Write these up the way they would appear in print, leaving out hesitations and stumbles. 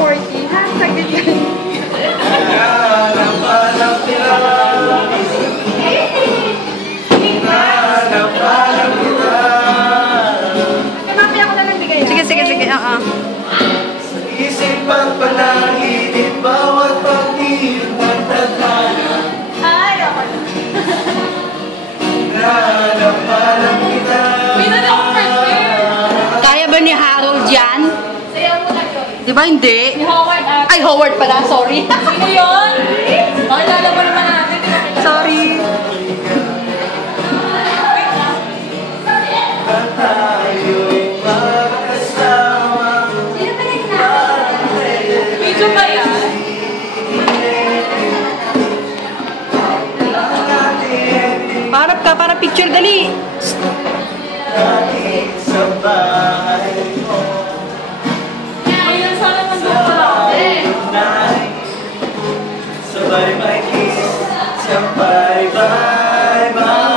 40. Ha? Saglit yan. Mamaya ko na lang bigay. Sige, sige, sige. Isip at panangin, bawat pag-ibig ng tadhana. Ay, ako na. Nanapalang kita. Minun ako first. Kaya ba ni Harold yan? Sayaw mo na yun. Di ba hindi? Si Howard at... Ay, Howard pala. Sorry. Sino yun? Ay, lalaban naman natin. Sorry. Tayo'y magkasama. Sino ba yung video ba yan? Parap ka, para picture, dali. Kahit sa bahay mo. Ayun, sana nandun pala. Sabay may kiss, sabay bye bye.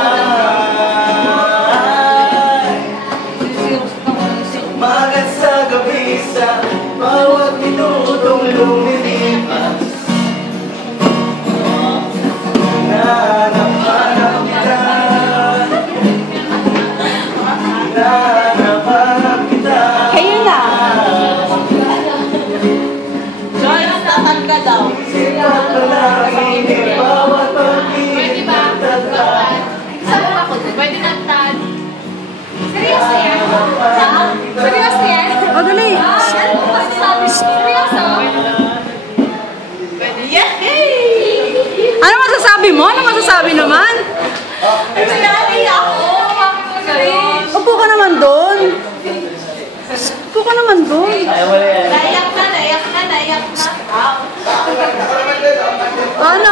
Magat sa gabi sa bawat minutong lumilipas. Nanapanap kita. Nanapanap kita. Kayo na. Joyce, tatat ka daw. Sipat palangin, bawat Pwede ba? Saan ako dun? Pwede na tan. Seryoso yan? Ha? Seryoso yan? O, dali. Ano mo masasabi? Seryoso? Pwede yan. Ano masasabi mo? Ano masasabi naman? Sinali ako. Bakit Upo ka naman doon. Upo ka naman doon. Naiyak na, naiyak na, naiyak na. Ano?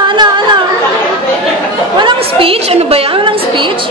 Walang speech? Ano ba yan? Walang speech?